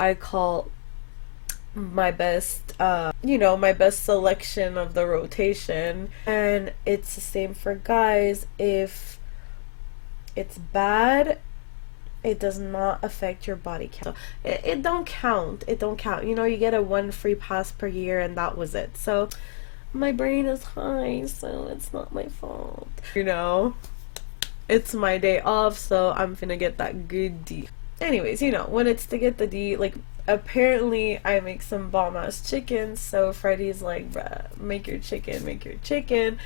I call my best my best selection of the rotation, and it's the same for guys. If it's bad, it does not affect your body count. So it don't count. It don't count. You get a one free pass per year and that was it. So my brain is high, so it's not my fault. It's my day off, so I'm finna get that good D. Anyways, when it's to get the D, like, apparently I make some bomb ass chicken, so Freddy's like, bruh, make your chicken, make your chicken.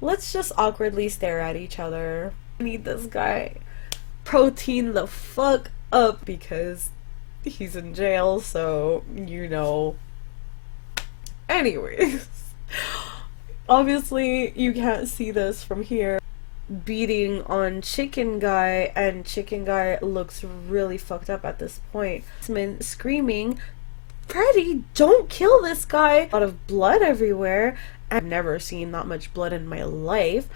Let's just awkwardly stare at each other. I need this guy protein the fuck up because he's in jail, so Anyways, obviously you can't see this from here. Beating on chicken guy, and chicken guy looks really fucked up at this point. Screaming, Freddy, don't kill this guy! A lot of blood everywhere. I've never seen that much blood in my life.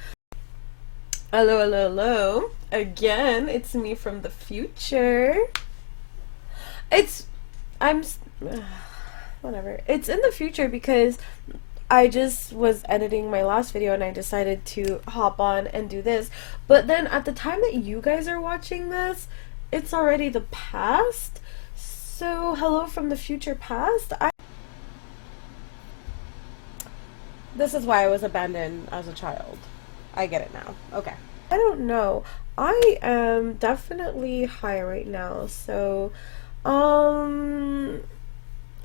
Hello, hello, hello. Again, it's me from the future. Whatever. It's in the future because I just was editing my last video and I decided to hop on and do this. But then at the time that you guys are watching this, it's already the past. So hello from the future past. This is why I was abandoned as a child. I get it now. Okay. I don't know. I am definitely high right now. So,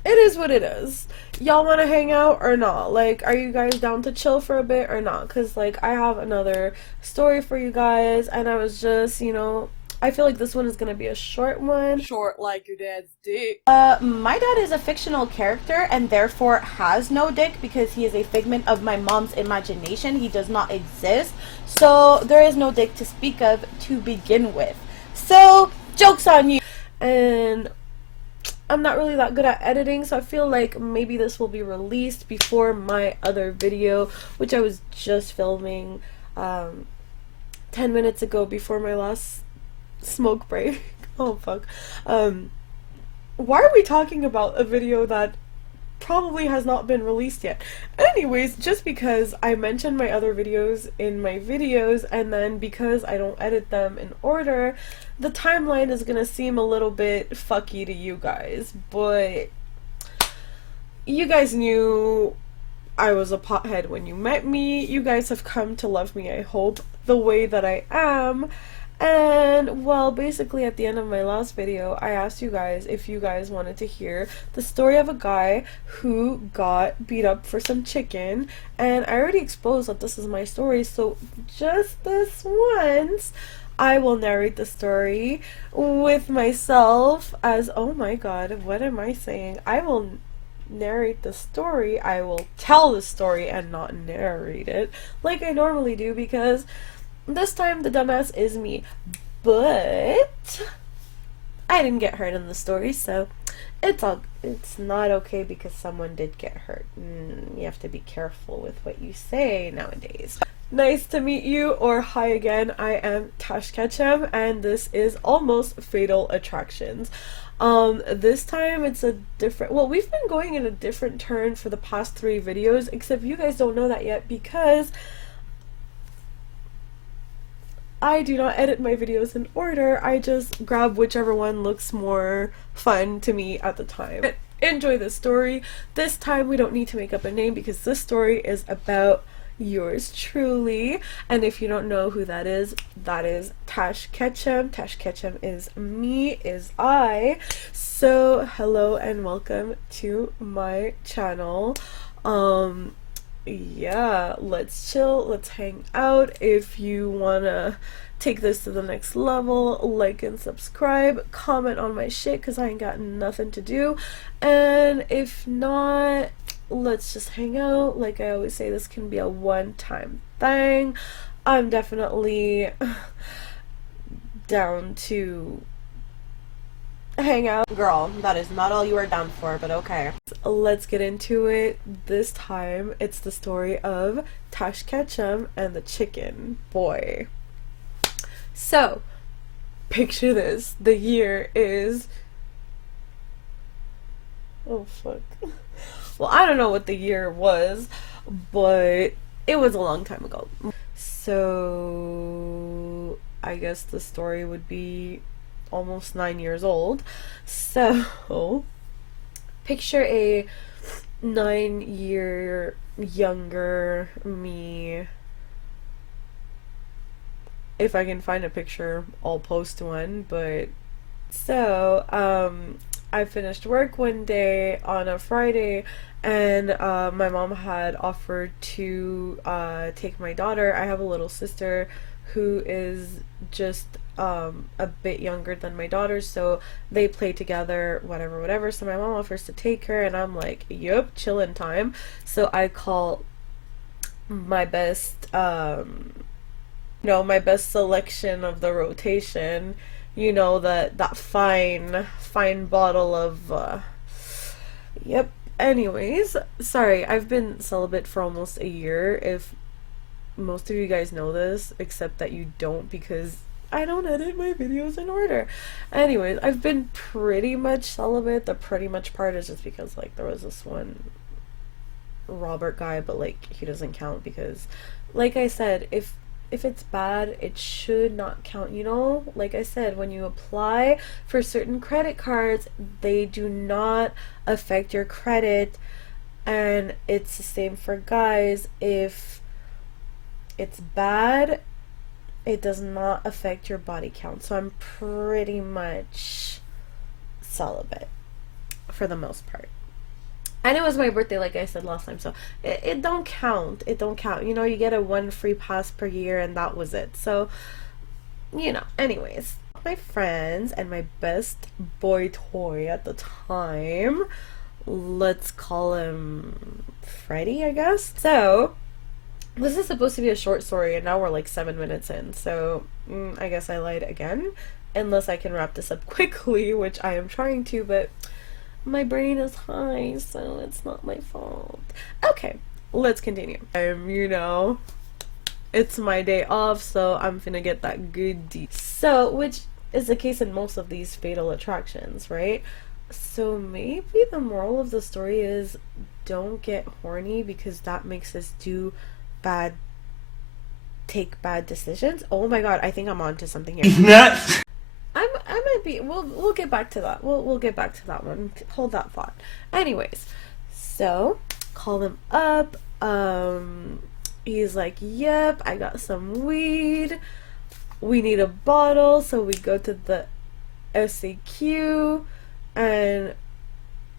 it is what it is. Y'all want to hang out or not? Like, are you guys down to chill for a bit or not? Because, like, I have another story for you guys, and I was just, I feel like this one is going to be a short one. Short like your dad's dick. My dad is a fictional character and therefore has no dick because he is a figment of my mom's imagination. He does not exist. So, there is no dick to speak of to begin with. So, joke's on you. And I'm not really that good at editing, so I feel like maybe this will be released before my other video, which I was just filming 10 minutes ago before my last smoke break. Oh fuck. Why are we talking about a video that probably has not been released yet? Anyways, just because I mentioned my other videos in my videos, and then because I don't edit them in order, the timeline is gonna seem a little bit fucky to you guys, but you guys knew I was a pothead when you met me. You guys have come to love me, I hope, the way that I am. And, well, basically at the end of my last video, I asked you guys if you guys wanted to hear the story of a guy who got beat up for some chicken, and I already exposed that this is my story, so just this once, I will narrate the story with myself as, oh my god, what am I saying? I will narrate the story, I will tell the story and not narrate it like I normally do, because this time the dumbass is me, but I didn't get hurt in the story, so it's not okay because someone did get hurt. You have to be careful with what you say nowadays. Nice to meet you, or hi again. I am Tash Ketchum, and this is Almost Fatal Attractions. This time it's a different, well, we've been going in a different turn for the past 3 videos, except you guys don't know that yet because I do not edit my videos in order. I just grab whichever one looks more fun to me at the time. Enjoy the story. This time we don't need to make up a name because this story is about yours truly. And if you don't know who that is Tash Ketchum. Tash Ketchum is me, is I. So hello and welcome to my channel. Yeah, let's chill, let's hang out. If you wanna take this to the next level, like and subscribe, comment on my shit because I ain't got nothing to do, and if not, let's just hang out. Like I always say, this can be a one-time thing. I'm definitely down to hang out. Girl, that is not all you are down for, but okay. Let's get into it. This time, it's the story of Tash Ketchum and the chicken boy. So, picture this. The year is Oh fuck. Well, I don't know what the year was, but it was a long time ago. So I guess the story would be almost 9 years old. So picture a 9 year younger me. If I can find a picture, I'll post one. But so, I finished work one day on a Friday, and my mom had offered to take my daughter. I have a little sister who is just a bit younger than my daughter, so they play together, whatever, whatever. So my mom offers to take her, and I'm like, yup, chillin' time. So I call my best, my best selection of the rotation, that fine bottle of yep. Anyways, sorry, I've been celibate for almost a year, if most of you guys know this, except that you don't, because I don't edit my videos in order. Anyways, I've been pretty much celibate. The pretty much part is just because, like, there was this one Robert guy, but, like, he doesn't count because, like I said, if it's bad, it should not count. Like I said, when you apply for certain credit cards, they do not affect your credit, and it's the same for guys. If it's bad, it does not affect your body count. So I'm pretty much celibate for the most part. And it was my birthday, like I said last time, so it don't count. It don't count. You get a one free pass per year, and that was it. So, anyways. My friends and my best boy toy at the time, let's call him Freddy, I guess. So, this is supposed to be a short story, and now we're like 7 minutes in. So, I guess I lied again. Unless I can wrap this up quickly, which I am trying to, but my brain is high, so it's not my fault. Okay, let's continue. It's my day off, so I'm finna get that good D. So, which is the case in most of these fatal attractions, right? So maybe the moral of the story is don't get horny, because that makes us take bad decisions. Oh my god, I think I'm onto something here. Nuts. I might be. We'll get back to that. We'll get back to that one. Hold that thought. Anyways, so call him up. He's like, "Yep, I got some weed. We need a bottle." So we go to the SAQ, and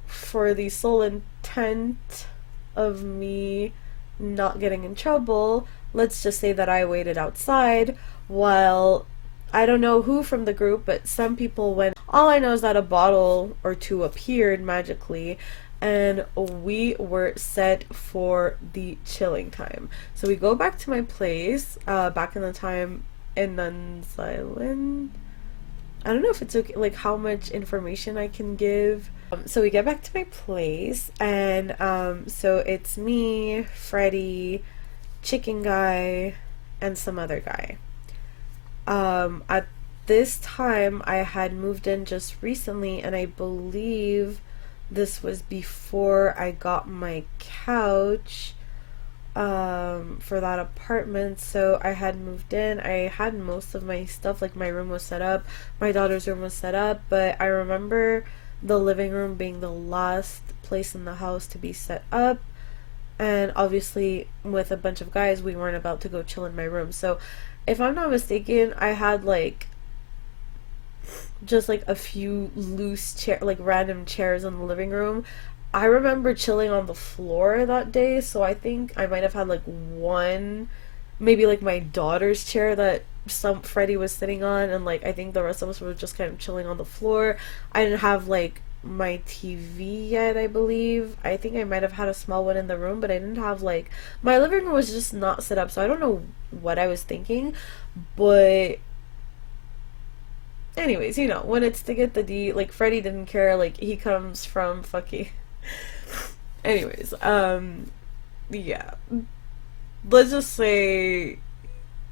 for the sole intent of me not getting in trouble, let's just say that I waited outside while I don't know who from the group, but some people went. All I know is that a bottle or two appeared magically, and we were set for the chilling time. So we go back to my place, back in the time in Nuns Island. I don't know if it's okay, like how much information I can give. So we get back to my place, and so it's me, Freddy, Chicken Guy, and some other guy. At this time, I had moved in just recently, and I believe this was before I got my couch for that apartment. So I had moved in. I had most of my stuff, like my room was set up, my daughter's room was set up, but I remember the living room being the last place in the house to be set up. And obviously, with a bunch of guys, we weren't about to go chill in my room. So if I'm not mistaken, I had like just like a few loose like random chairs in the living room. I remember chilling on the floor that day, so I think I might have had like one, maybe like my daughter's chair that some Freddy was sitting on, and like I think the rest of us were just kind of chilling on the floor. I didn't have like my TV yet, I believe. I think I might have had a small one in the room, but I didn't have like, my living room was just not set up, so I don't know what I was thinking. But anyways, when it's to get the D, like Freddy didn't care, like he comes from fucking anyways, yeah, let's just say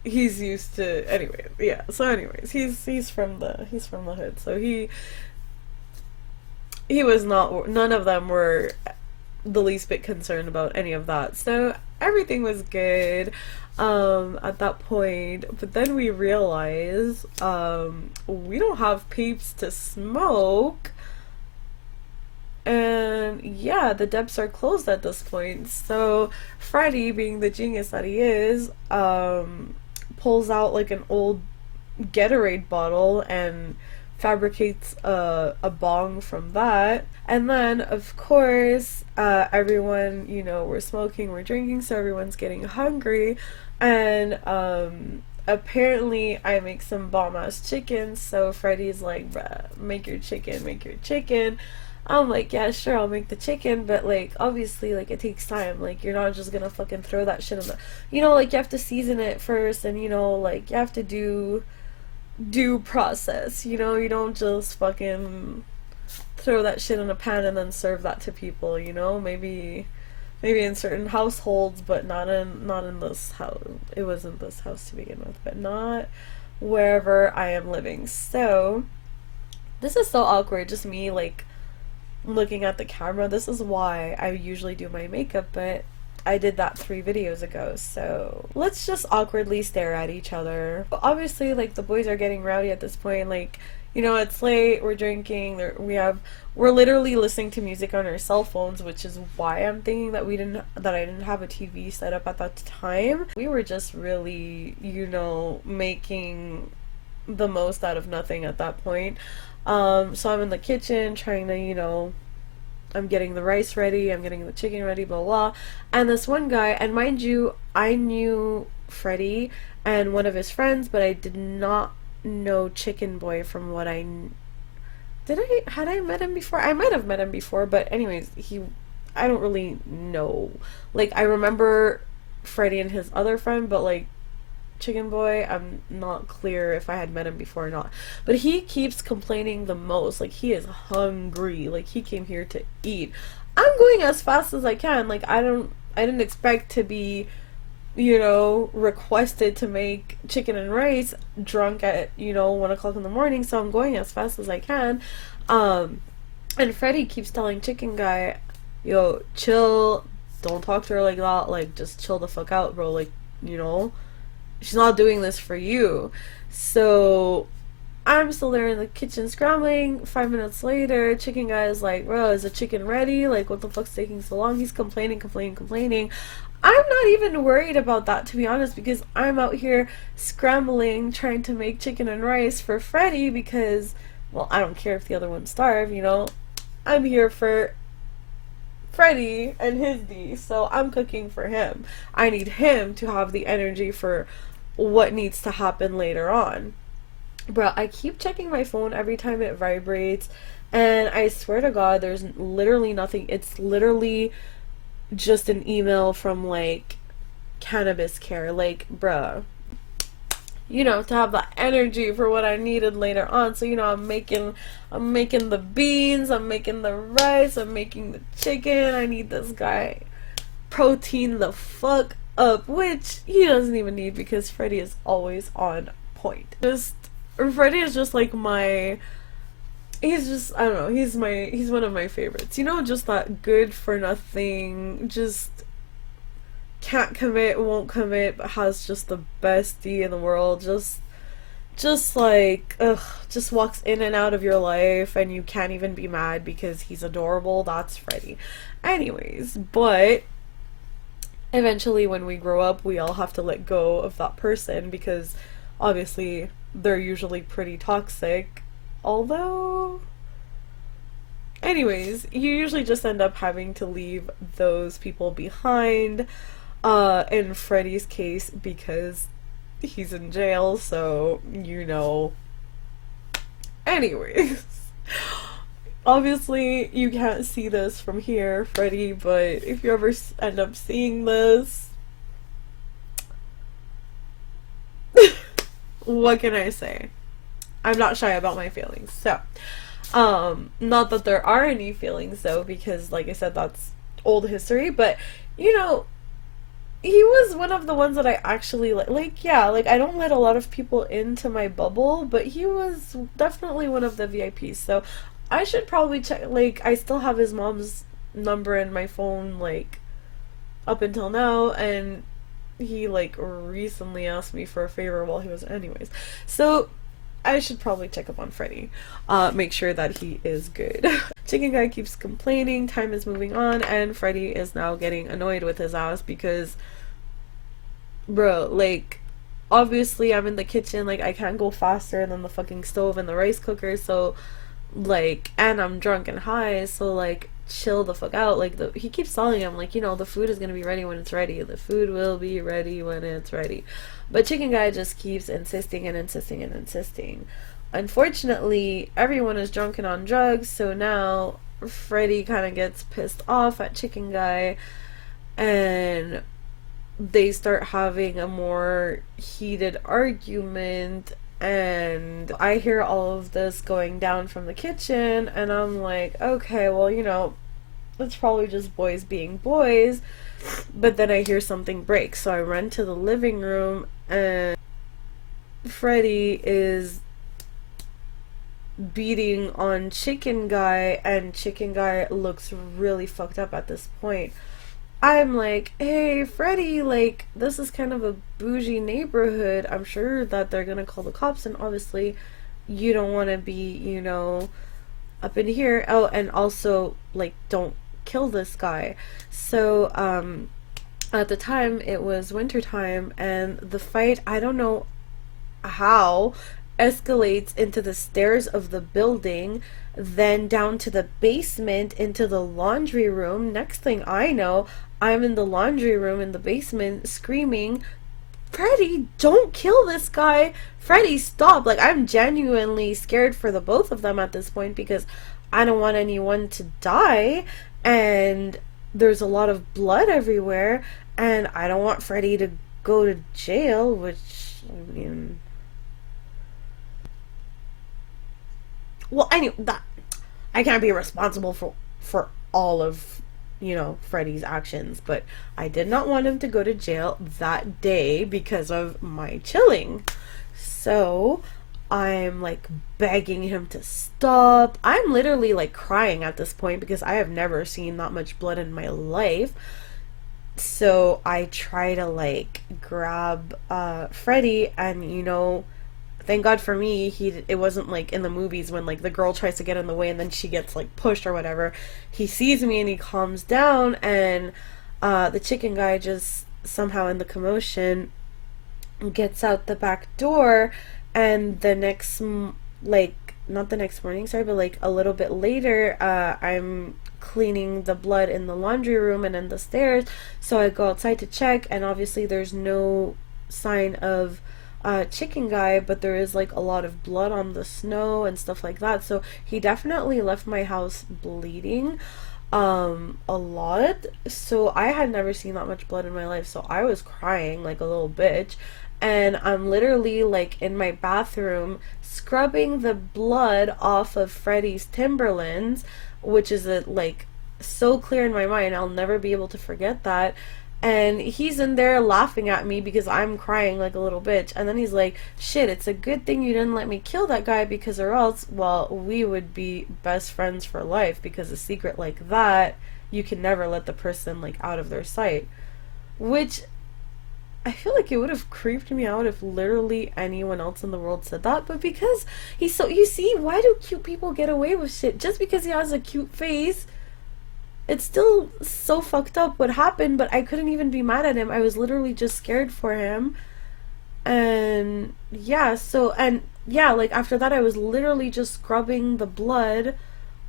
he's used to, anyway, yeah, so anyways, he's from the hood, so he he was not, none of them were the least bit concerned about any of that. So everything was good at that point. But then we realized we don't have papes to smoke. And yeah, the depths are closed at this point. So Freddy, being the genius that he is, pulls out like an old Gatorade bottle and fabricates a bong from that. And then, of course, everyone, you know, we're smoking, we're drinking, so everyone's getting hungry. And apparently, I make some bomb ass chicken, so Freddy's like, bruh, make your chicken, make your chicken. I'm like, yeah, sure, I'll make the chicken, but like, obviously, like, it takes time. Like, you're not just gonna fucking throw that shit in the, you know, like, you have to season it first, and you know, like, you have to do due process, you know, you don't just fucking throw that shit in a pan and then serve that to people, you know, maybe in certain households, but not in this house. It wasn't this house to begin with, but not wherever I am living. So this is so awkward, just me like looking at the camera. This is why I usually do my makeup, but I did that 3 videos ago, so let's just awkwardly stare at each other. But obviously, like, the boys are getting rowdy at this point. Like, you know, it's late, we're drinking, we're literally listening to music on our cell phones, which is why I'm thinking that I didn't have a TV set up at that time. We were just really, you know, making the most out of nothing at that point. So I'm in the kitchen trying to, you know, I'm getting the rice ready, I'm getting the chicken ready, blah blah. And this one guy, and mind you, I knew Freddy and one of his friends, but I did not know Chicken Boy from what had I met him before? I might have met him before, but anyways, I don't really know. Like, I remember Freddy and his other friend, but like, Chicken Boy, I'm not clear if I had met him before or not. But he keeps complaining the most. Like, he is hungry. Like, he came here to eat. I'm going as fast as I can. Like, I didn't expect to be, you know, requested to make chicken and rice drunk at, you know, 1 o'clock in the morning. So I'm going as fast as I can. And Freddy keeps telling Chicken Guy, yo, chill. Don't talk to her like that. Like, just chill the fuck out, bro. Like, you know, she's not doing this for you. So I'm still there in the kitchen scrambling. 5 minutes later, Chicken Guy is like, bro, is the chicken ready? Like, what the fuck's taking so long? He's complaining. I'm not even worried about that, to be honest, because I'm out here scrambling, trying to make chicken and rice for Freddy because, well, I don't care if the other ones starve, you know? I'm here for Freddy and his D, so I'm cooking for him. I need him to have the energy for what needs to happen later on. Bro, I keep checking my phone every time it vibrates, and I swear to God, there's literally nothing. It's literally just an email from, like, Cannabis Care. Like, bruh, you know, to have the energy for what I needed later on. So, you know, I'm making the beans, I'm making the rice, I'm making the chicken. I need this guy protein the fuck up, which he doesn't even need because Freddy is always on point. Freddy is just like he's just, I don't know, he's one of my favorites. You know, just that good for nothing, just can't commit, won't commit, but has just the best D in the world. Just like, just walks in and out of your life and you can't even be mad because he's adorable. That's Freddy. Anyways, but eventually when we grow up, we all have to let go of that person because obviously they're usually pretty toxic. Although, anyways, you usually just end up having to leave those people behind, in Freddy's case, because he's in jail, so, you know. Anyways, obviously, you can't see this from here, Freddy, but if you ever end up seeing this, what can I say? I'm not shy about my feelings. So, not that there are any feelings though, because like I said, that's old history, but you know, he was one of the ones that I actually like, yeah, like I don't let a lot of people into my bubble, but he was definitely one of the VIPs. So I should probably check, like, I still have his mom's number in my phone, like, up until now, and he, like, recently asked me for a favor while he was, anyways. So, I should probably check up on Freddy, make sure that he is good. Chicken guy keeps complaining, time is moving on, and Freddy is now getting annoyed with his ass because, bro, like, obviously I'm in the kitchen, like, I can't go faster than the fucking stove and the rice cooker, so, like, and I'm drunk and high, so, like, chill the fuck out. Like, he keeps telling him, like, you know, the food is gonna be ready when it's ready, the food will be ready when it's ready, but chicken guy just keeps insisting and insisting and insisting. Unfortunately, everyone is drunk and on drugs, so now Freddy kind of gets pissed off at chicken guy, and they start having a more heated argument, and I hear all of this going down from the kitchen, and I'm like, okay, well, you know, it's probably just boys being boys. But then I hear something break, so I run to the living room, and Freddy is beating on chicken guy, and chicken guy looks really fucked up at this point. I'm like, hey, Freddy, like, this is kind of a bougie neighborhood. I'm sure that they're gonna call the cops, and obviously, you don't want to be, you know, up in here. Oh, and also, like, don't kill this guy. So, at the time, it was wintertime, and the fight, I don't know how, escalates into the stairs of the building, then down to the basement into the laundry room. Next thing I know, I'm in the laundry room in the basement screaming, Freddy, don't kill this guy. Freddy, stop. Like, I'm genuinely scared for the both of them at this point because I don't want anyone to die, and there's a lot of blood everywhere, and I don't want Freddy to go to jail, which, I mean, well, anyway, that I can't be responsible for all of, you know, Freddy's actions, but I did not want him to go to jail that day because of my chilling. So I'm like begging him to stop. I'm literally like crying at this point because I have never seen that much blood in my life. So I try to like grab Freddy, and you know, thank God for me, it wasn't like in the movies when like the girl tries to get in the way and then she gets like pushed or whatever. He sees me and he calms down, and the chicken guy just somehow in the commotion gets out the back door, and the next like not the next morning, sorry, but like a little bit later, I'm cleaning the blood in the laundry room and in the stairs, so I go outside to check, and obviously there's no sign of chicken guy, but there is like a lot of blood on the snow and stuff like that, so he definitely left my house bleeding a lot. So I had never seen that much blood in my life, so I was crying like a little bitch, and I'm literally like in my bathroom scrubbing the blood off of Freddy's Timberlands, which is a like so clear in my mind, I'll never be able to forget that. And he's in there laughing at me because I'm crying like a little bitch. And then he's like, shit, it's a good thing you didn't let me kill that guy, because or else, well, we would be best friends for life, because a secret like that, you can never let the person like out of their sight. Which I feel like it would have creeped me out if literally anyone else in the world said that. But because he's so, you see, why do cute people get away with shit? Just because he has a cute face, it's still so fucked up what happened, but I couldn't even be mad at him. I was literally just scared for him. And yeah, so, and yeah, like after that I was literally just scrubbing the blood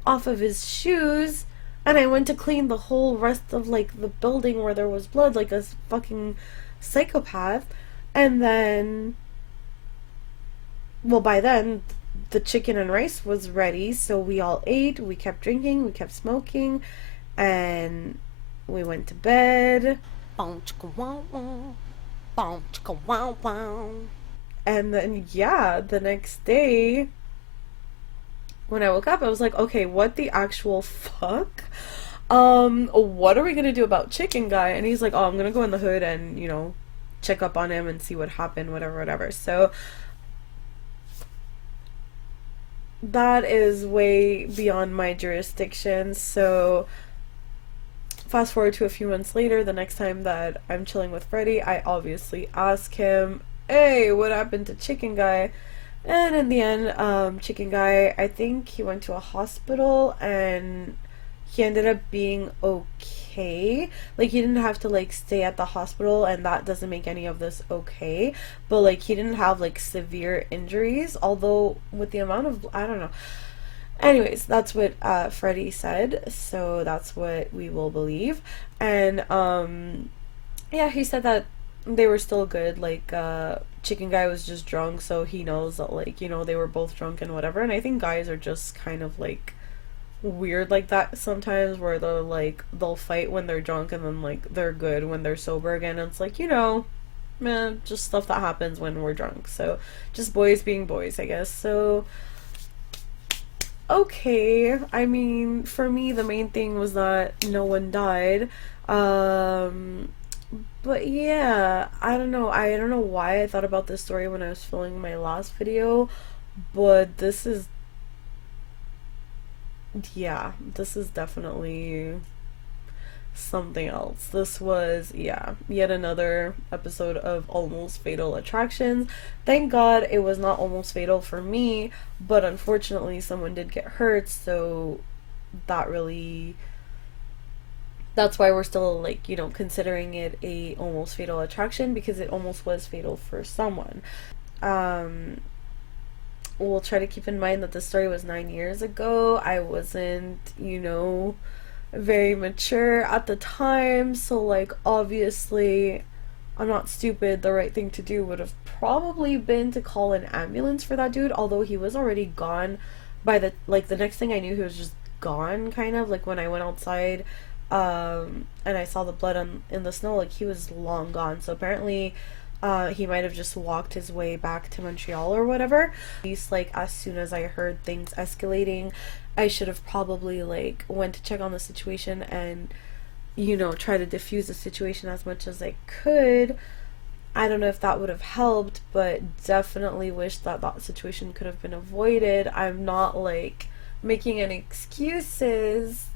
off of his shoes, and I went to clean the whole rest of like the building where there was blood like a fucking psychopath. And then, well, by then the chicken and rice was ready, so we all ate, we kept drinking, we kept smoking, and we went to bed. And then yeah, the next day when I woke up, I was like, okay, what the actual fuck? What are we gonna do about chicken guy? And he's like, oh, I'm gonna go in the hood and, you know, check up on him and see what happened, whatever. So that is way beyond my jurisdiction. So fast forward to a few months later, the next time that I'm chilling with Freddie, I obviously ask him, hey, what happened to Chicken Guy? And in the end, Chicken Guy, I think he went to a hospital and he ended up being okay. Like, he didn't have to, like, stay at the hospital, and that doesn't make any of this okay. But, like, he didn't have, like, severe injuries, although with the amount of, I don't know. Anyways, that's what Freddie said, so that's what we will believe. And yeah, he said that they were still good. Like, Chicken Guy was just drunk, so he knows that, like, you know, they were both drunk and whatever. And I think guys are just kind of like weird like that sometimes, where they're like, they'll fight when they're drunk and then like they're good when they're sober again. And it's like, you know, man, just stuff that happens when we're drunk. So just boys being boys, I guess. So okay. I mean, for me, the main thing was that no one died. Um, but yeah, I don't know. I don't know why I thought about this story when I was filming my last video, but this is, yeah, this is definitely something else. This was, yeah, yet another episode of Almost Fatal Attractions. Thank God it was not almost fatal for me, but unfortunately someone did get hurt, so that really, that's why we're still, like, you know, considering it a almost fatal attraction, because it almost was fatal for someone. Um we'll try to keep in mind that the story was 9 years ago. I wasn't, you know, very mature at the time, so like obviously I'm not stupid. The right thing to do would have probably been to call an ambulance for that dude, although he was already gone by the, like, the next thing I knew he was just gone, kind of like when I went outside and I saw the blood on in the snow, like he was long gone. So apparently he might have just walked his way back to Montreal or whatever. At least, like, as soon as I heard things escalating, I should have probably, like, went to check on the situation and, you know, try to diffuse the situation as much as I could. I don't know if that would have helped, but definitely wish that that situation could have been avoided. I'm not, like, making any excuses.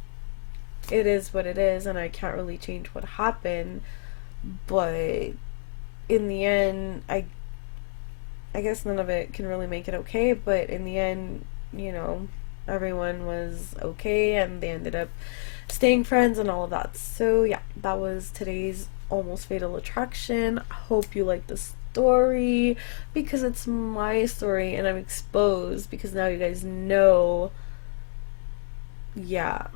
It is what it is, and I can't really change what happened. But in the end, I guess none of it can really make it okay, but in the end, you know, everyone was okay and they ended up staying friends and all of that. So yeah, that was today's Almost Fatal Attraction. I hope you like the story, because it's my story and I'm exposed, because now you guys know. Yeah.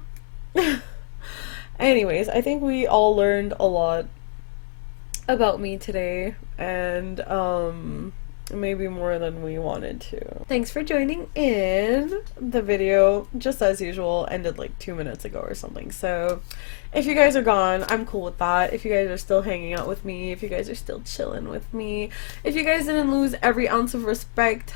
Anyways, I think we all learned a lot about me today, and maybe more than we wanted to. Thanks for joining in. The video, just as usual, ended like 2 minutes ago or something, so if you guys are gone, I'm cool with that. If you guys are still hanging out with me, if you guys are still chilling with me, if you guys didn't lose every ounce of respect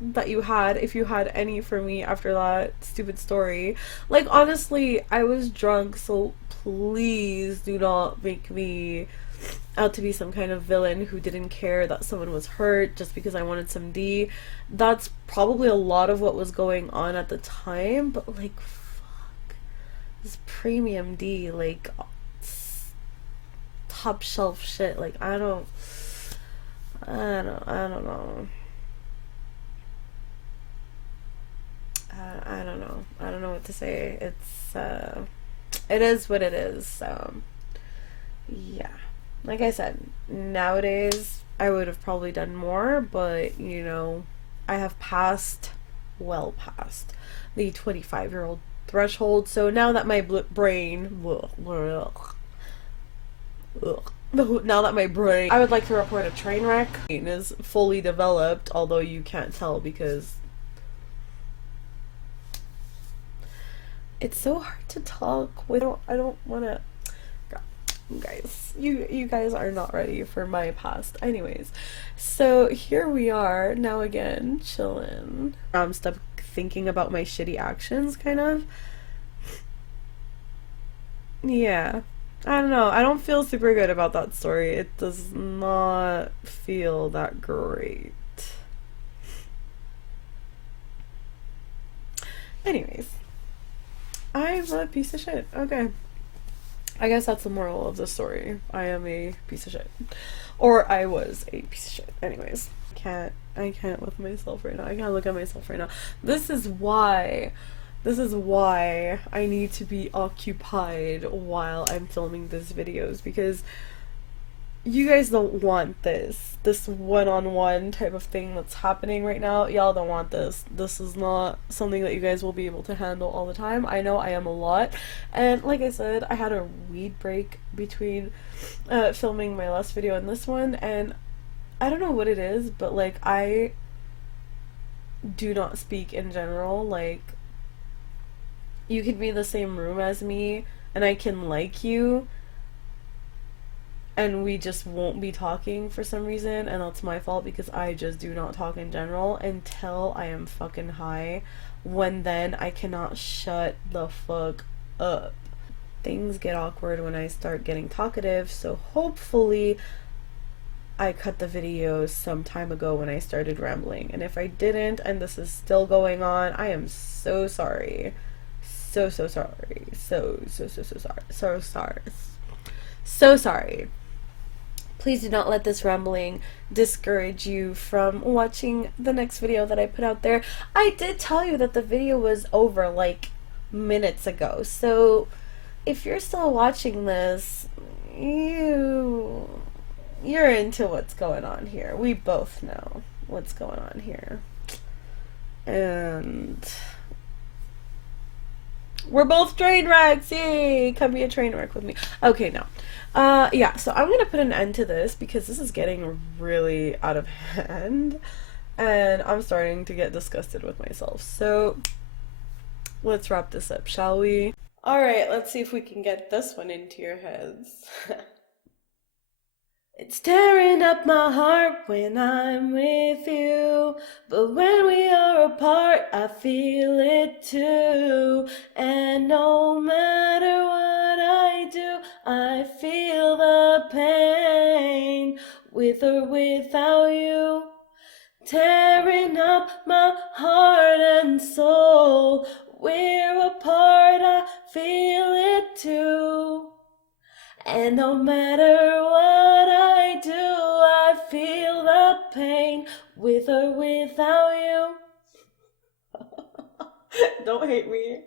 that you had, if you had any for me after that stupid story. Like, honestly, I was drunk, so please do not make me out to be some kind of villain who didn't care that someone was hurt just because I wanted some D. That's probably a lot of what was going on at the time, but like, fuck, this premium D, like, top shelf shit. Like, I don't know. I don't know. I don't know what to say. It is what it is. So yeah. Like I said, nowadays I would have probably done more, but you know, I have passed, well past, the 25-year-old threshold. So now that my brain, now that my brain, I would like to report a train wreck, is fully developed, although you can't tell because it's so hard to talk with. I don't want to. Guys, you guys are not ready for my past. Anyways, so here we are now again, chilling. I'm stuck thinking about my shitty actions, kind of. Yeah, I don't know. I don't feel super good about that story. It does not feel that great. Anyways, I'm a piece of shit. Okay. I guess that's the moral of the story. I am a piece of shit. Or I was a piece of shit. Anyways. I can't with myself right now. I can't look at myself right now. This is why I need to be occupied while I'm filming these videos, because you guys don't want this one-on-one type of thing that's happening right now. Y'all don't want this. This is not something that you guys will be able to handle all the time. I know I am a lot, and like I said, I had a weed break between filming my last video and this one, and I don't know what it is, but like I do not speak in general. Like, you could be in the same room as me and I can like you, and we just won't be talking for some reason, and that's my fault because I just do not talk in general until I am fucking high, when then I cannot shut the fuck up. Things get awkward when I start getting talkative, so hopefully I cut the videos some time ago when I started rambling, and if I didn't and this is still going on, I am so sorry. So sorry. So sorry. So sorry. Please do not let this rambling discourage you from watching the next video that I put out there. I did tell you that the video was over like minutes ago, so if you're still watching this, you're into what's going on here. We both know what's going on here. And we're both train wrecks. Yay! Come be a train wreck with me. Okay, no. Yeah, so I'm gonna put an end to this because this is getting really out of hand and I'm starting to get disgusted with myself. So let's wrap this up, shall we? Alright, let's see if we can get this one into your heads. It's tearing up my heart when I'm with you, but when we are apart, I feel it too. And no matter what I do, I feel the pain, with or without you. Tearing up my heart and soul, we're apart, I feel it too. And no matter what I do, I feel the pain, with or without you. Don't hate me.